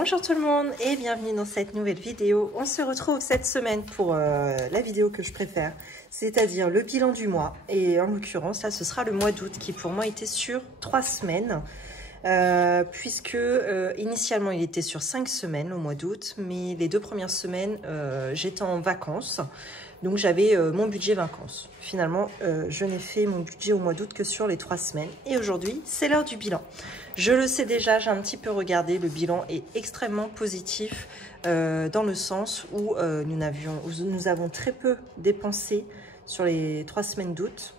Bonjour tout le monde et bienvenue dans cette nouvelle vidéo. On se retrouve cette semaine pour la vidéo que je préfère, c'est-à-dire le bilan du mois. Et en l'occurrence, là, ce sera le mois d'août qui pour moi était sur 3 semaines. Puisque initialement il était sur 5 semaines au mois d'août, mais les 2 premières semaines j'étais en vacances, donc j'avais mon budget vacances. Finalement je n'ai fait mon budget au mois d'août que sur les 3 semaines et aujourd'hui c'est l'heure du bilan. Je le sais déjà, j'ai un petit peu regardé, le bilan est extrêmement positif dans le sens où nous avons très peu dépensé sur les 3 semaines d'août.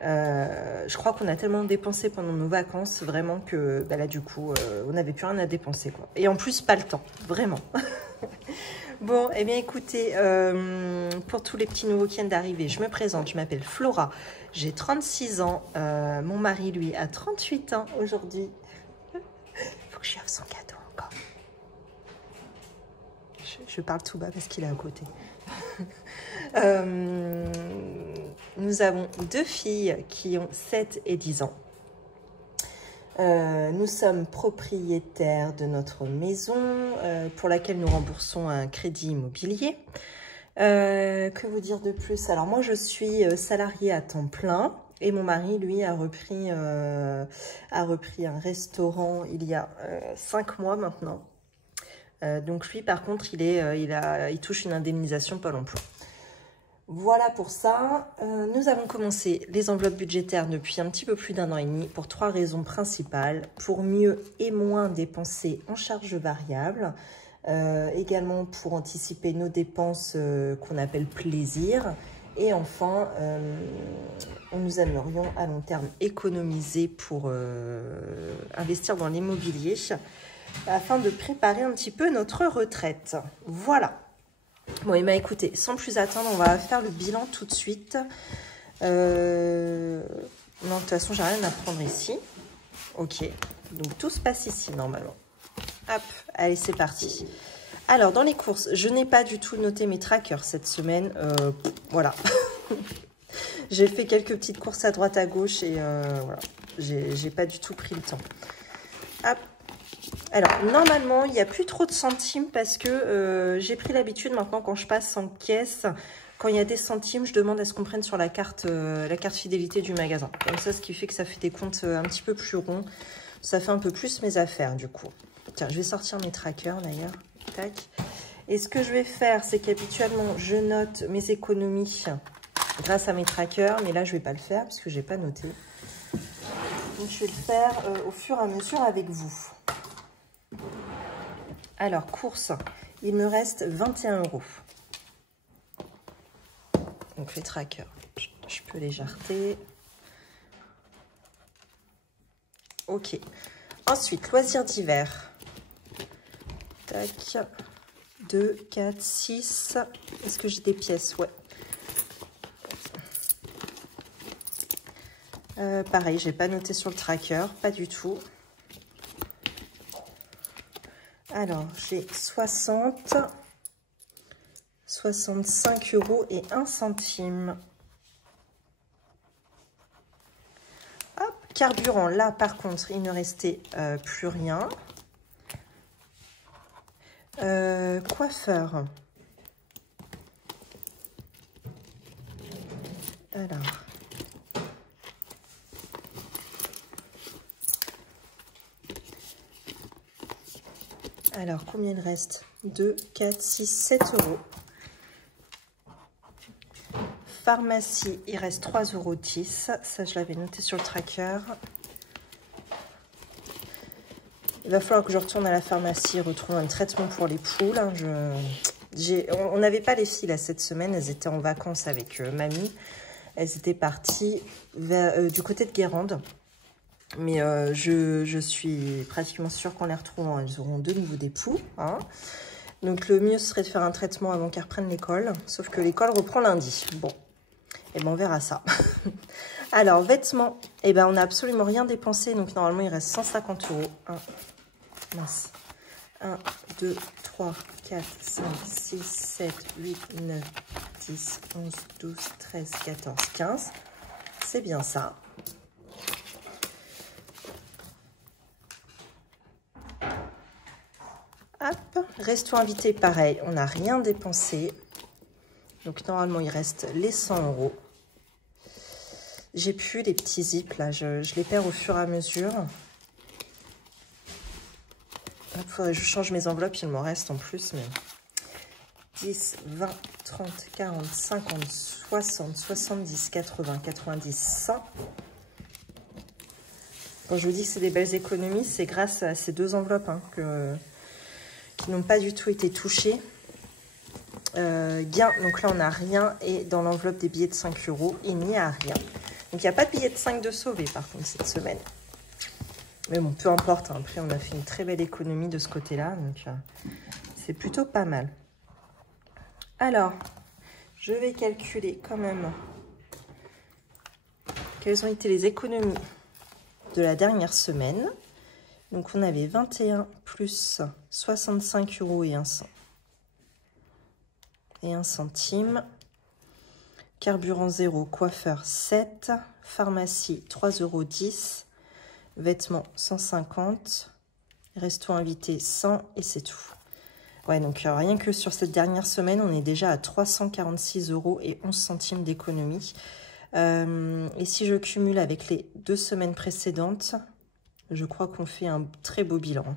Je crois qu'on a tellement dépensé pendant nos vacances, vraiment que bah là du coup, on n'avait plus rien à dépenser, quoi. Et en plus, pas le temps, vraiment. Bon, eh bien écoutez, pour tous les petits nouveaux qui viennent d'arriver, je me présente, je m'appelle Flora, j'ai 36 ans, mon mari lui a 38 ans aujourd'hui. Faut que je lui offre son cadeau encore. Je parle tout bas parce qu'il est à côté. Nous avons 2 filles qui ont 7 et 10 ans. Nous sommes propriétaires de notre maison pour laquelle nous remboursons un crédit immobilier. Que vous dire de plus? Alors moi je suis salariée à temps plein et mon mari lui a repris un restaurant il y a 5 mois maintenant. Donc lui par contre il touche une indemnisation Pôle emploi. Voilà pour ça. Nous avons commencé les enveloppes budgétaires depuis un petit peu plus d'1 an et demi pour 3 raisons principales. Pour mieux et moins dépenser en charges variables. Également pour anticiper nos dépenses qu'on appelle plaisir. Et enfin, nous aimerions à long terme économiser pour investir dans l'immobilier afin de préparer un petit peu notre retraite. Voilà. Bon, et bien écoutez, sans plus attendre, on va faire le bilan tout de suite. Non, de toute façon, j'ai rien à prendre ici. Ok, donc tout se passe ici normalement. Hop, allez, c'est parti. Alors, dans les courses, je n'ai pas du tout noté mes trackers cette semaine. Voilà. J'ai fait quelques petites courses à droite à gauche et voilà. J'ai pas du tout pris le temps. Hop. Alors, normalement, il n'y a plus trop de centimes parce que j'ai pris l'habitude maintenant quand je passe en caisse, quand il y a des centimes, je demande à ce qu'on prenne sur la carte fidélité du magasin. Comme ça, ce qui fait que ça fait des comptes un petit peu plus ronds. Ça fait un peu plus mes affaires, du coup. Tiens, je vais sortir mes trackers, d'ailleurs. Tac. Et ce que je vais faire, c'est qu'habituellement, je note mes économies grâce à mes trackers. Mais là, je ne vais pas le faire parce que je n'ai pas noté. Donc, je vais le faire au fur et à mesure avec vous. Alors, course, il me reste 21 €. Donc, les trackers, je peux les jarter. Ok. Ensuite, loisirs d'hiver. Tac. 2, 4, 6. Est-ce que j'ai des pièces? Ouais. Pareil, j'ai pas noté sur le tracker, pas du tout. Alors, j'ai 60, 65 € et 1 centime. Hop, carburant, là, par contre, il ne restait plus rien. Coiffeur. Alors, combien il reste? 2, 4, 6, 7 €. Pharmacie, il reste 3,10 €. Ça, je l'avais noté sur le tracker. Il va falloir que je retourne à la pharmacie, retrouver un traitement pour les poules. On n'avait pas les filles là cette semaine, elles étaient en vacances avec mamie. Elles étaient parties du côté de Guérande. Mais je suis pratiquement sûre qu'en les retrouvant, elles auront de nouveau des poux. Hein. Donc le mieux serait de faire un traitement avant qu'elles reprennent l'école. Sauf que l'école reprend lundi. Bon, et ben on verra ça. Alors, vêtements, eh ben on n'a absolument rien dépensé. Donc normalement, il reste 150 €. 1, 2, 3, 4, 5, 6, 7, 8, 9, 10, 11, 12, 13, 14, 15. C'est bien ça. Resto invité, pareil, on n'a rien dépensé. Donc normalement, il reste les 100 €. J'ai plus les petits zips là, je les perds au fur et à mesure. Il faudrait que je change mes enveloppes, il m'en reste en plus. Mais 10, 20, 30, 40, 50, 60, 70, 80, 90, 100. Quand je vous dis que c'est des belles économies, c'est grâce à ces deux enveloppes hein, qui n'ont pas du tout été touchées. Gain, donc là on n'a rien. Et dans l'enveloppe des billets de 5 €, il n'y a rien. Donc il n'y a pas de billet de 5 de sauvé par contre cette semaine. Mais bon, peu importe. Hein. Après, on a fait une très belle économie de ce côté-là. Donc c'est plutôt pas mal. Alors, je vais calculer quand même quelles ont été les économies de la dernière semaine. Donc on avait 21 plus 65 € et 1 centime. Carburant 0, coiffeur 7, pharmacie 3,10 €, vêtements 150, resto invité 100 et c'est tout. Ouais, donc rien que sur cette dernière semaine, on est déjà à 346 € et 11 centimes d'économie. Et si je cumule avec les 2 semaines précédentes, je crois qu'on fait un très beau bilan.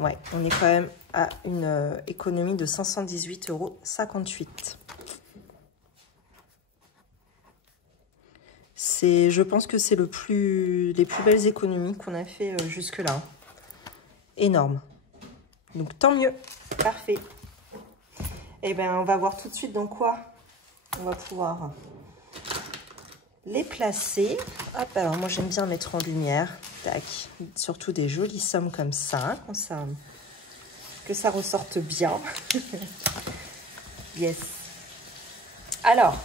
Ouais, on est quand même à une économie de 518,58 €. Je pense que c'est les plus belles économies qu'on a fait jusque-là. Énorme. Donc tant mieux. Parfait. Et bien, on va voir tout de suite dans quoi on va pouvoir les placer. Hop, alors moi j'aime bien mettre en lumière. Tac. Surtout des jolies sommes comme ça, que ça ressorte bien. Yes. Alors.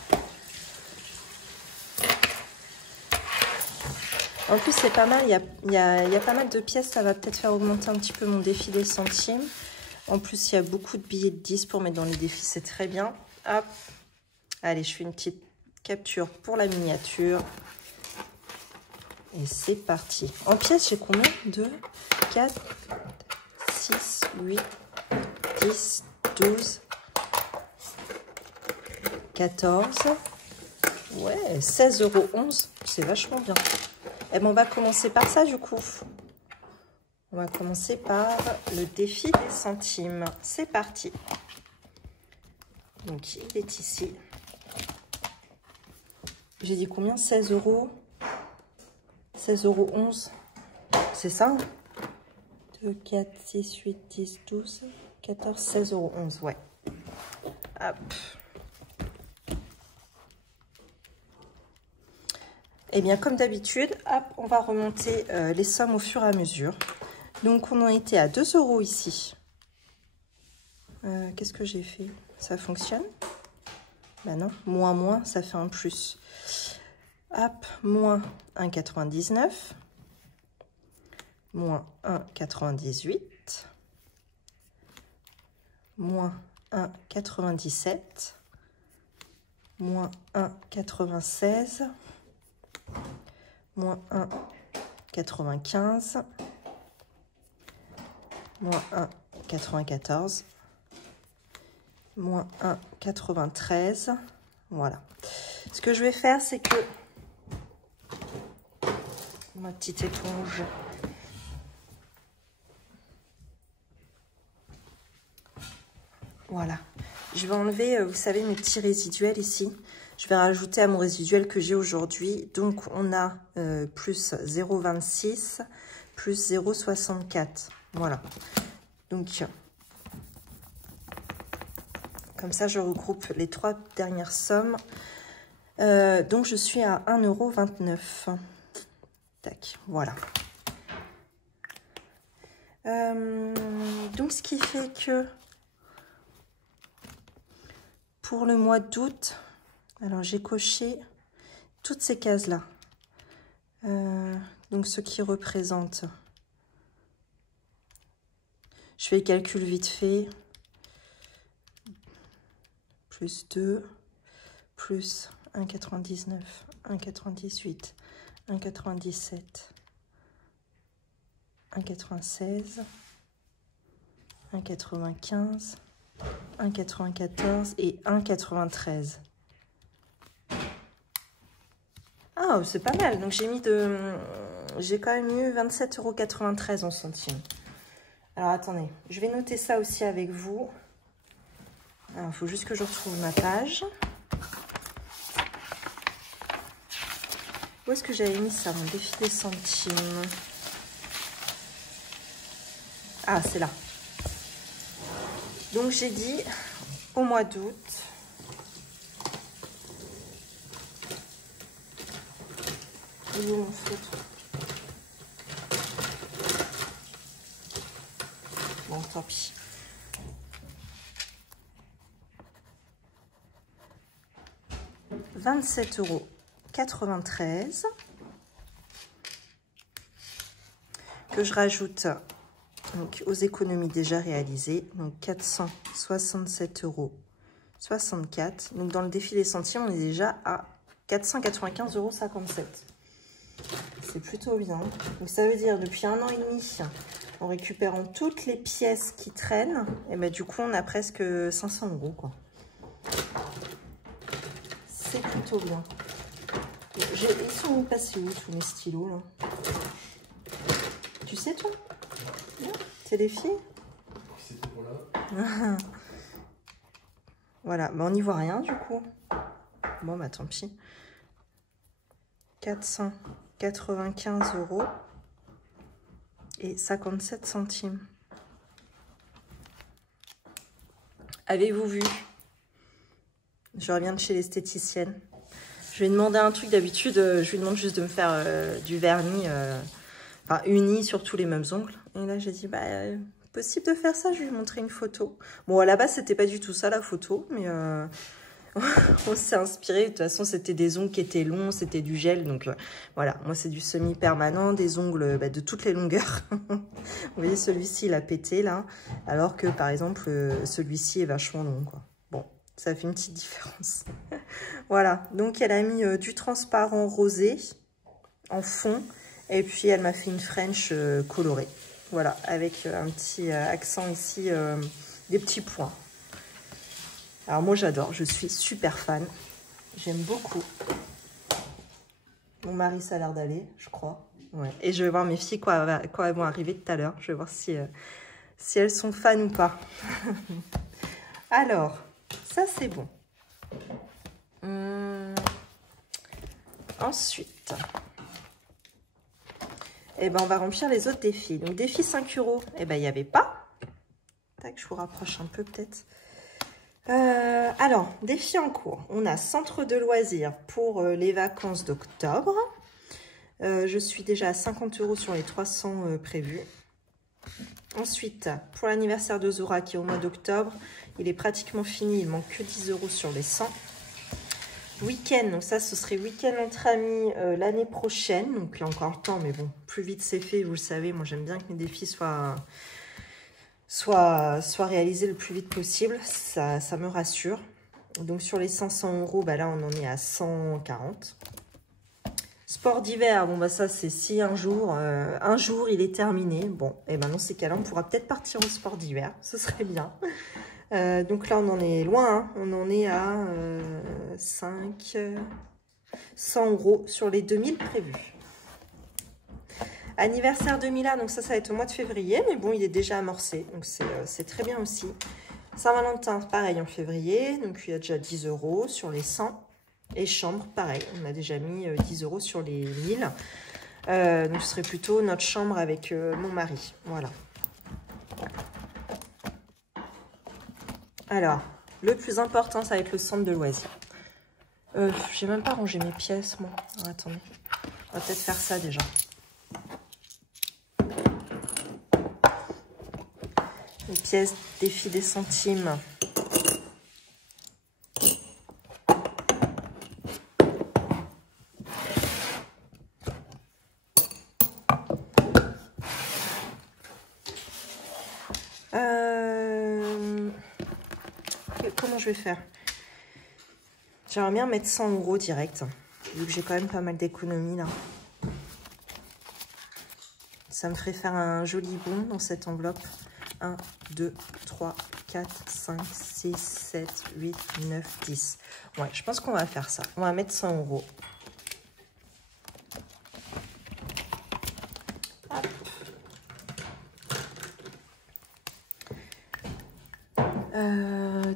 En plus, c'est pas mal, il y a pas mal de pièces, ça va peut-être faire augmenter un petit peu mon défi des centimes. En plus, il y a beaucoup de billets de 10 pour mettre dans les défis, c'est très bien. Hop, allez, je fais une petite capture pour la miniature. Et c'est parti. En pièces, j'ai combien? 2, 4, 6, 8, 10, 12, 14, ouais, 16,11 €, c'est vachement bien. Eh bien, on va commencer par ça, du coup. On va commencer par le défi des centimes. C'est parti. Donc, il est ici. J'ai dit combien? 16 €. 16,11 €. C'est ça? 2, 4, 6, 8, 10, 12, 14, 16,11 €. Ouais. Hop. Eh bien, comme d'habitude, hop, on va remonter les sommes au fur et à mesure. Donc, on en était à 2 € ici. Qu'est-ce que j'ai fait? Ça fonctionne? Ben non, moins, ça fait un plus. Hop, moins 1,99. Moins 1,98. Moins 1,97. Moins 1,96. Moins 1,95, moins 1,94, moins 1,93. Voilà. Ce que je vais faire, c'est que ma petite éponge. Voilà. Je vais enlever, vous savez, mes petits résiduels ici. Je vais rajouter à mon résiduel que j'ai aujourd'hui. Donc, on a plus 0,26, plus 0,64. Voilà. Donc, comme ça, je regroupe les 3 dernières sommes. Donc, je suis à 1,29 €. Tac, voilà. Donc, ce qui fait que pour le mois d'août... Alors, j'ai coché toutes ces cases-là. Donc, ce qui représente... Je fais le calcul vite fait. Plus 2, plus 1,99, 1,98, 1,97, 1,96, 1,95, 1,94 et 1,93. Ah, c'est pas mal. Donc, j'ai quand même eu 27,93 € en centimes. Alors, attendez. Je vais noter ça aussi avec vous. Alors, il faut juste que je retrouve ma page. Où est-ce que j'avais mis ça, mon défi des centimes? Ah, c'est là. Donc, j'ai dit au mois d'août. Où est mon feutre? Bon, tant pis. €27,93 que je rajoute donc, aux économies déjà réalisées. Donc 467,64 €. Donc dans le défi des centimes, on est déjà à 495,57 €. C'est plutôt bien. Donc ça veut dire depuis 1 an et demi, en récupérant toutes les pièces qui traînent, et ben du coup on a presque 500 € quoi. C'est plutôt bien. Ils sont passés où tous mes stylos là? Tu sais toi? C'est les filles? C'était pour là. Voilà, mais on n'y voit rien du coup. Bon bah tant pis. 495 € et 57 centimes. Avez-vous vu? Je reviens de chez l'esthéticienne. Je lui ai demandé un truc d'habitude. Je lui demande juste de me faire du vernis, enfin uni sur tous les mêmes ongles. Et là j'ai dit bah possible de faire ça. Je lui ai montré une photo. Bon à la base c'était pas du tout ça la photo, mais on s'est inspiré. De toute façon c'était des ongles qui étaient longs, c'était du gel. Donc voilà, moi c'est du semi-permanent, des ongles de toutes les longueurs. Vous voyez celui-ci il a pété là, alors que par exemple celui-ci est vachement long quoi. Ça fait une petite différence. Voilà, donc elle a mis du transparent rosé en fond. Et puis elle m'a fait une French colorée. Voilà, avec un petit accent ici, des petits points. Alors moi j'adore, je suis super fan. J'aime beaucoup. Mon mari ça a l'air d'aller, je crois. Ouais. Et je vais voir mes filles quand elles vont arriver tout à l'heure. Je vais voir si elles sont fans ou pas. Alors... ça, c'est bon. Ensuite, eh ben, on va remplir les autres défis. Donc, défi 5 €, eh ben, il n'y avait pas. Tac, je vous rapproche un peu peut-être. Alors, défi en cours. On a centre de loisirs pour les vacances d'octobre. Je suis déjà à 50 € sur les 300 prévus. Ensuite, pour l'anniversaire de Zora qui est au mois d'octobre, il est pratiquement fini, il manque que 10 € sur les 100. Week-end, donc ça ce serait week-end entre amis l'année prochaine, donc il y a encore le temps, mais bon, plus vite c'est fait, vous le savez, moi j'aime bien que mes défis soient réalisés le plus vite possible, ça me rassure. Donc sur les 500 €, bah là on en est à 140. Sport d'hiver, bon bah ça c'est si un jour il est terminé. Bon, et ben dans ces cas-là, on pourra peut-être partir en sport d'hiver, ce serait bien. Donc là on en est loin, hein. On en est à 100 € sur les 2000 prévus. Anniversaire de Mila, donc ça va être au mois de février, mais bon il est déjà amorcé, donc c'est très bien aussi. Saint-Valentin, pareil en février, donc il y a déjà 10 € sur les 100. Et chambre, pareil, on a déjà mis 10 € sur les 1000. Donc ce serait plutôt notre chambre avec mon mari. Voilà. Alors, le plus important, ça va être le centre de loisirs. J'ai même pas rangé mes pièces, moi. Alors, attendez, on va peut-être faire ça déjà. Les pièces défi des centimes. Comment je vais faire? J'aimerais bien mettre 100 € direct, vu que j'ai quand même pas mal d'économies là. Ça me ferait faire un joli bond dans cette enveloppe. 1, 2, 3, 4, 5, 6, 7, 8, 9, 10. Ouais, je pense qu'on va faire ça. On va mettre 100 €.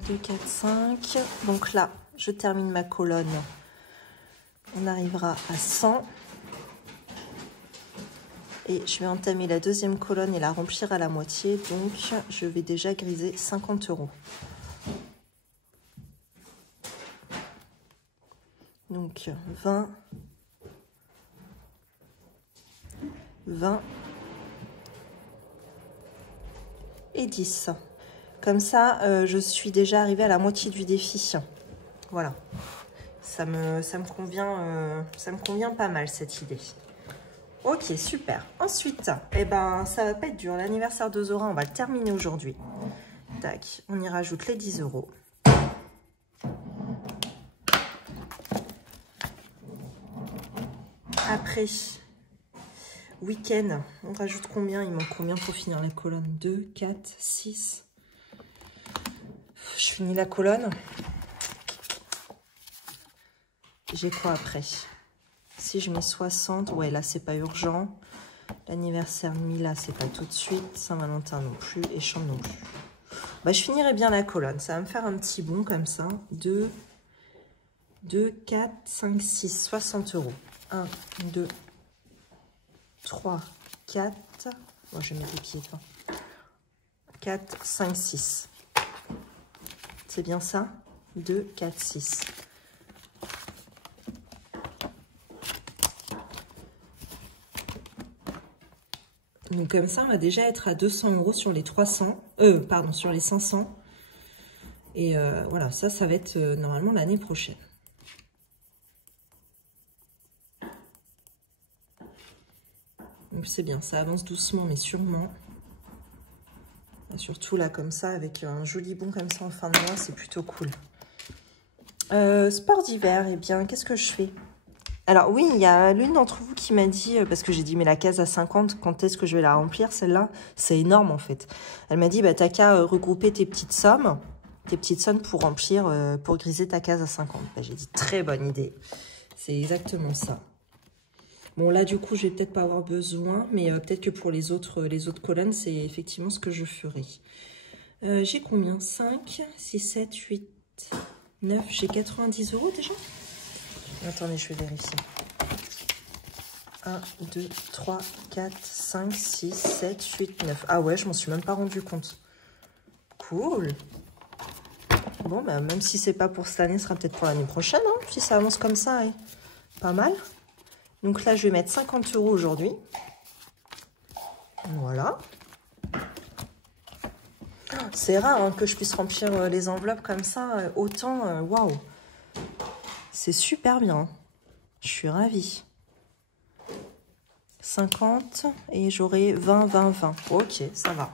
2, 4, 5. Donc là, je termine ma colonne. On arrivera à 100. Et je vais entamer la deuxième colonne et la remplir à la moitié. Donc, je vais déjà griser 50 €. Donc, 20, 20 et 10. Comme ça, je suis déjà arrivée à la moitié du défi. Voilà. Ça me convient pas mal, cette idée. Ok, super. Ensuite, eh ben, ça va pas être dur. L'anniversaire de Zora, on va le terminer aujourd'hui. Tac, on y rajoute les 10 €. Après, week-end, on rajoute combien? Il manque combien pour finir la colonne? 2, 4, 6. Je finis la colonne. J'ai quoi après? Si je mets 60, ouais, là, c'est pas urgent. L'anniversaire de Mila, c'est pas tout de suite. Saint-Valentin non plus. Et Chambre non plus. Bah, je finirai bien la colonne. Ça va me faire un petit bond comme ça. 2, 4, 5, 6, 60 €. 1, 2, 3, 4. Moi, je vais mettre les pieds. 4, 5, 6. C'est bien ça? 2, 4, 6. Donc comme ça, on va déjà être à 200 € sur les 300. Pardon, sur les 500. Et voilà, ça va être normalement l'année prochaine. Donc c'est bien, ça avance doucement mais sûrement. Et surtout là, comme ça, avec un joli bond comme ça en fin de mois, c'est plutôt cool. Sport d'hiver, eh bien, qu'est-ce que je fais? Alors oui, il y a l'une d'entre vous qui m'a dit, parce que j'ai dit, mais la case à 50, quand est-ce que je vais la remplir, celle-là? C'est énorme en fait. Elle m'a dit, bah, t'as qu'à regrouper tes petites sommes pour remplir, pour griser ta case à 50. Bah, j'ai dit, très bonne idée. C'est exactement ça. Bon, là, du coup, je vais peut-être pas avoir besoin, mais peut-être que pour les autres colonnes, c'est effectivement ce que je ferai. J'ai combien? 5, 6, 7, 8, 9, j'ai 90 € déjà? Attendez, je vais vérifier. 1, 2, 3, 4, 5, 6, 7, 8, 9. Ah ouais, je m'en suis même pas rendu compte. Cool. Bon, bah, même si c'est pas pour cette année, ce sera peut-être pour l'année prochaine, hein, si ça avance comme ça. Hein. Pas mal. Donc là, je vais mettre 50 € aujourd'hui. Voilà. C'est rare hein, que je puisse remplir les enveloppes comme ça, autant. Waouh. C'est super bien. Je suis ravie. 50 et j'aurai 20, 20, 20. Ok, ça va.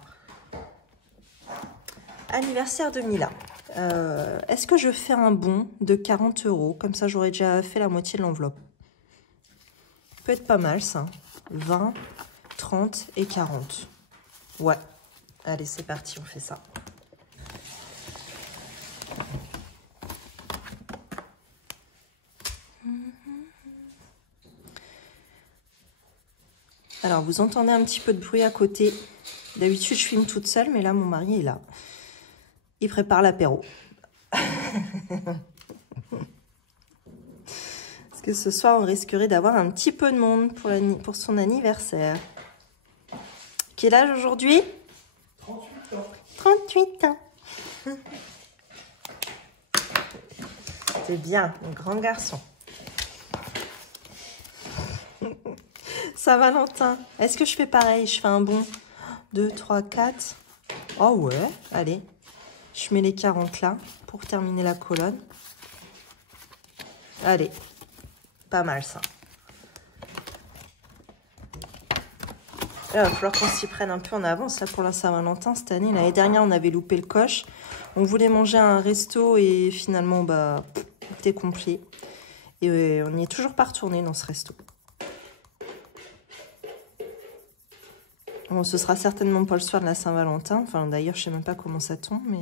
Anniversaire de Mila. Est-ce que je fais un bon de 40 €? Comme ça, j'aurais déjà fait la moitié de l'enveloppe. Peut être pas mal, ça. 20, 30 et 40. Ouais. Allez, c'est parti, on fait ça. Alors, vous entendez un petit peu de bruit à côté. D'habitude, je filme toute seule, mais là, mon mari est là. Il prépare l'apéro. Parce que ce soir, on risquerait d'avoir un petit peu de monde pour son anniversaire. Quel âge aujourd'hui? 38 ans. 38 ans. C'est bien, un grand garçon. Saint-Valentin. Est-ce que je fais pareil? Je fais un bon 2, 3, 4. Oh ouais, allez. Je mets les 40 là pour terminer la colonne. Allez, pas mal ça. Là, il va falloir qu'on s'y prenne un peu en avance là, pour la Saint-Valentin cette année. L'année dernière, on avait loupé le coche. On voulait manger à un resto et finalement, bah, c'était complet. Et on n'y est toujours pas retourné dans ce resto. Bon, ce sera certainement pas le soir de la Saint-Valentin. Enfin, d'ailleurs, je sais même pas comment ça tombe, mais...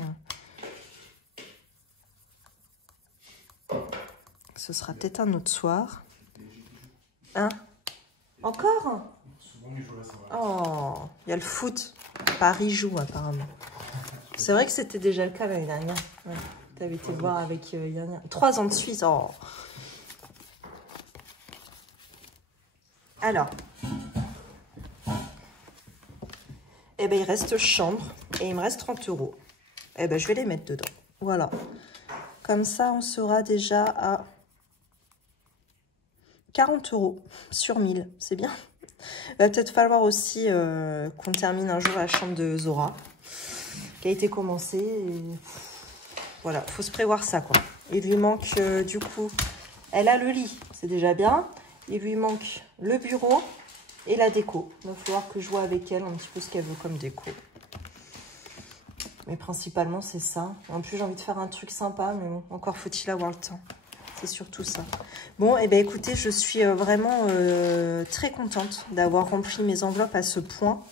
ce sera peut-être un autre soir. Hein? Encore? Oh, il y a le foot. Paris joue, apparemment. C'est vrai que c'était déjà le cas l'année dernière. Ouais. Tu avais été voir avec Yann. 3 ans de suite. Oh. Alors. Eh ben, il reste chambre et il me reste 30 €. Eh ben, je vais les mettre dedans. Voilà. Comme ça, on sera déjà à 40 € sur 1000. C'est bien. Il va peut-être falloir aussi qu'on termine un jour la chambre de Zora, qui a été commencée. Et... voilà, il faut se prévoir ça, quoi. Il lui manque, du coup, elle a le lit, c'est déjà bien. Il lui manque le bureau et la déco. Il va falloir que je vois avec elle un petit peu ce qu'elle veut comme déco. Mais principalement, c'est ça. En plus, j'ai envie de faire un truc sympa, mais bon, encore faut-il avoir le temps. C'est surtout ça. Bon, et eh bien écoutez, je suis vraiment très contente d'avoir rempli mes enveloppes à ce point.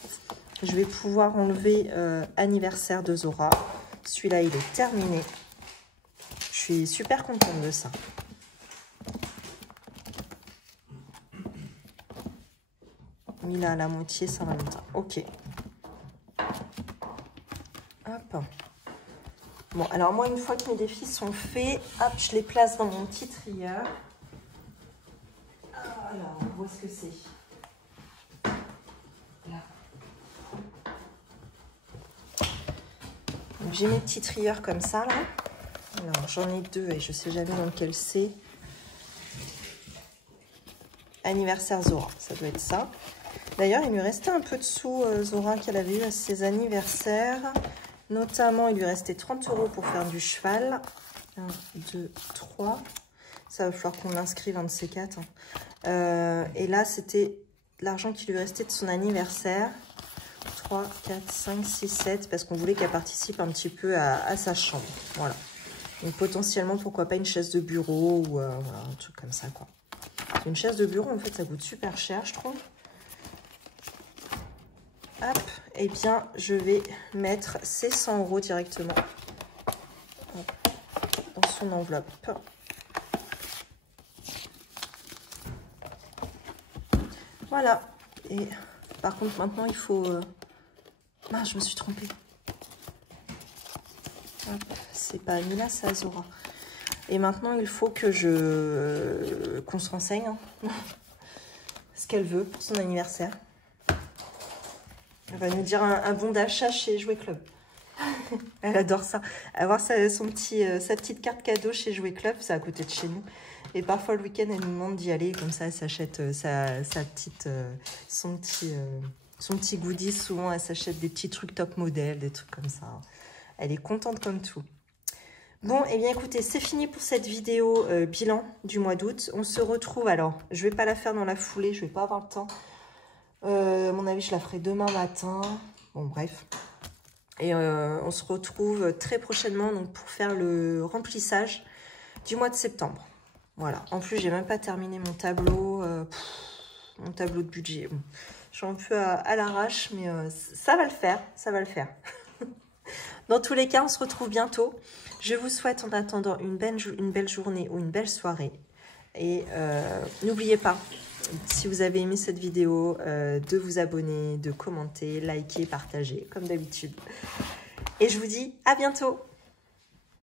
Je vais pouvoir enlever anniversaire de Zora. Celui-là, il est terminé. Je suis super contente de ça. Mis là à la moitié, Saint-Valentin. Ok. Hop. Bon, alors moi, une fois que mes défis sont faits, hop, je les place dans mon petit trieur. Alors, on voit ce que c'est. Là. J'ai mes petits trieurs comme ça, là. Alors, j'en ai 2 et je sais jamais dans lequel c'est. Anniversaire Zora, ça doit être ça. D'ailleurs, il lui restait un peu de sous, Zora, qu'elle avait eu à ses anniversaires. Notamment, il lui restait 30 € pour faire du cheval. 1, 2, 3. Ça va falloir qu'on l'inscrive, un de ces 4. Et là, c'était l'argent qui lui restait de son anniversaire. 3, 4, 5, 6, 7. Parce qu'on voulait qu'elle participe un petit peu à sa chambre. Voilà. Donc, potentiellement, pourquoi pas une chaise de bureau ou voilà, un truc comme ça, quoi. Une chaise de bureau, en fait, ça coûte super cher, je trouve. Hop, et eh bien, je vais mettre ces 100 € directement dans son enveloppe. Voilà. Et par contre, maintenant, il faut... Ah, je me suis trompée. C'est pas Mila, c'est Azora. Et maintenant, il faut que qu'on se renseigne. Hein. Ce qu'elle veut pour son anniversaire. Elle va nous dire un bon d'achat chez Jouet Club. Elle adore ça. Avoir sa petite carte cadeau chez Jouet Club, c'est à côté de chez nous. Et parfois, le week-end, elle nous demande d'y aller. Comme ça, elle s'achète son petit goodies. Souvent, elle s'achète des petits trucs top modèle, des trucs comme ça. Elle est contente comme tout. Bon, et eh bien écoutez, c'est fini pour cette vidéo bilan du mois d'août. On se retrouve, alors, je ne vais pas la faire dans la foulée, je ne vais pas avoir le temps. À mon avis, je la ferai demain matin. Bon, bref. Et on se retrouve très prochainement donc, pour faire le remplissage du mois de septembre. Voilà. En plus, j'ai même pas terminé mon tableau de budget. Bon, je suis un peu à l'arrache, mais ça va le faire. Ça va le faire. Dans tous les cas, on se retrouve bientôt. Je vous souhaite en attendant une belle journée ou une belle soirée. Et n'oubliez pas, si vous avez aimé cette vidéo, de vous abonner, de commenter, liker, partager, comme d'habitude. Et je vous dis à bientôt!